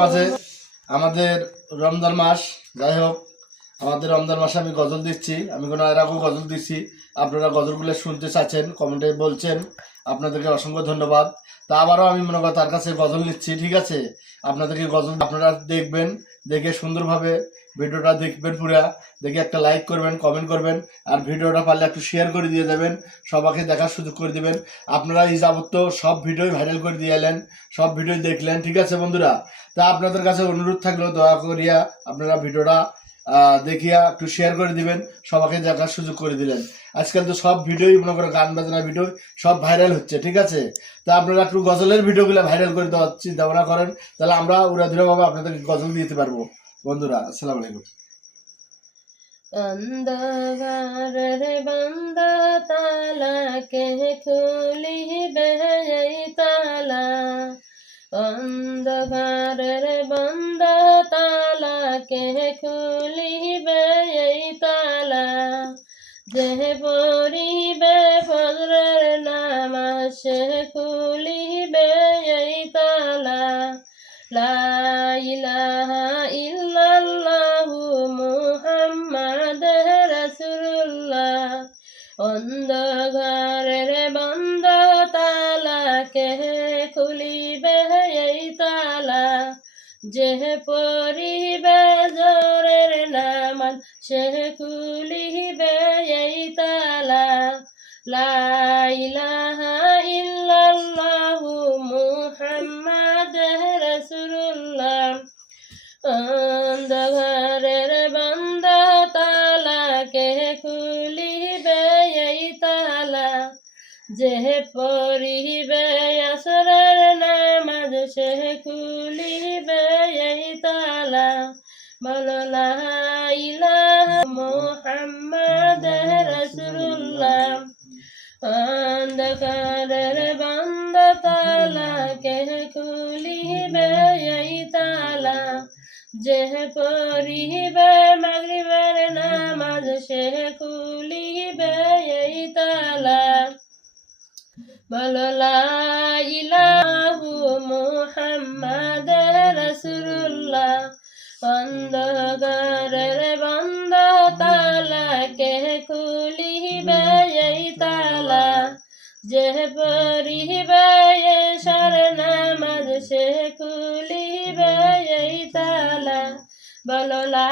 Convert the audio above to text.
মাঝে আমাদের রমজান মাস, যাই হোক আমাদের রমজান মাসে আমি গজল দিচ্ছি। আমি কোনো এর আগেও গজল দিচ্ছি, আপনারা গজলগুলো শুনতে চাচ্ছেন, কমেন্টে বলছেন, আপনাদেরকে অসংখ্য ধন্যবাদ। তা আবারও আমি মনে করি তার কাছে গজল নিচ্ছি, ঠিক আছে? আপনাদেরকে গজল আপনারা দেখবেন, দেখে সুন্দরভাবে ভিডিওটা দেখবেন, পুরা দেখে একটা লাইক করবেন, কমেন্ট করবেন, আর ভিডিওটা পারলে একটু শেয়ার করে দিয়ে দেবেন, সবাইকে দেখার সুযোগ করে দিবেন। আপনারা এই যাবত সব ভিডিও ভাইরাল করে দিয়ে এলেন, সব ভিডিও দেখলেন, ঠিক আছে বন্ধুরা? তা আপনাদের কাছে অনুরোধ থাকলো দয়া করিয়া আপনারা ভিডিওটা দেখিয়া একটু শেয়ার করে দিবেন, সবাইকে দেখার সুযোগ করে দিলেন। আজকাল তো সব ভিডিওই মনে করো গান বাজনা ভিডিও সব ভাইরাল হচ্ছে, ঠিক আছে? তা আপনারা একটু গজলের ভিডিওগুলো ভাইরাল করে দেওয়ার চিন্তা ভাবনা করেন, তাহলে আমরা উড়াধুরাভাবে আপনাদেরকে গজল দিতে পারবো। বন্ধুরা আসসালামু আলাইকুম। अंधकार बंद ताला के खुली बहई ताला अंधकार बंद ताला के खुली बहई ताला जह बोरी बे फजर नामाश खुली बहई ताला ला इलाहा इल्लल्लाहु मुहम्मद रसूलुल्लाह अंधकारेर बंद ताला के खुलिबे এই তালা যে পড়িবে জোরের নামাজ সে খুলিবে এই তালা লা ইলাহা ইল্লাল্লাহু মুহাম্মাদ রাসূলুল্লাহ अंधकारेर बंद ताला के खुलिबे এই তালা যে পড়িবে আসরের নামাজ সে খুলিবে এই তালা বলো লা ইলাহা মুহাম্মাদ রাসূলুল্লাহ अंधकारेर बंद ताला के खुलिबे এই তালা যে পড়িবে মাগরিবের নামাজ সে খুলিবে এই তালা বলো লা ইলাহা মুহাম্মাদ রাসূলুল্লাহ अंधकारेर बंद ताला के खुलिबे এই তালা যে পড়িবে এশার নামাজ সে খুলিবে এই তালা বলো লা